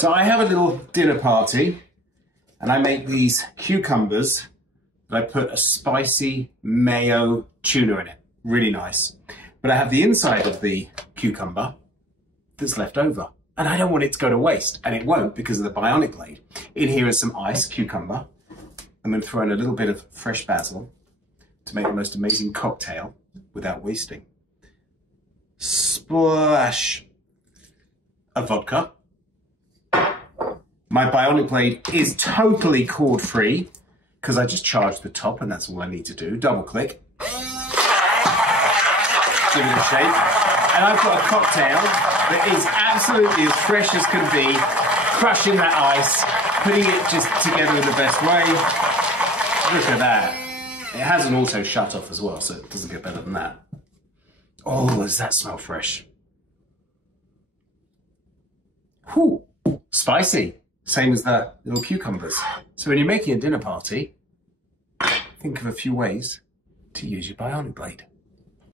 So I have a little dinner party and I make these cucumbers, but I put a spicy mayo tuna in it. Really nice. But I have the inside of the cucumber that's left over. And I don't want it to go to waste. And it won't because of the Bionic Blade. In here is some iced cucumber. I'm going to throw in a little bit of fresh basil to make the most amazing cocktail without wasting. Splash of vodka. My Bionic Blade is totally cord free because I just charged the top and that's all I need to do. Double click. Give it a shake. And I've got a cocktail that is absolutely as fresh as can be. Crushing that ice, putting it just together in the best way. Look at that. It has an auto shut off as well, so it doesn't get better than that. Oh, does that smell fresh? Whew, spicy. Same as the little cucumbers. So when you're making a dinner party, think of a few ways to use your Bionic Blade.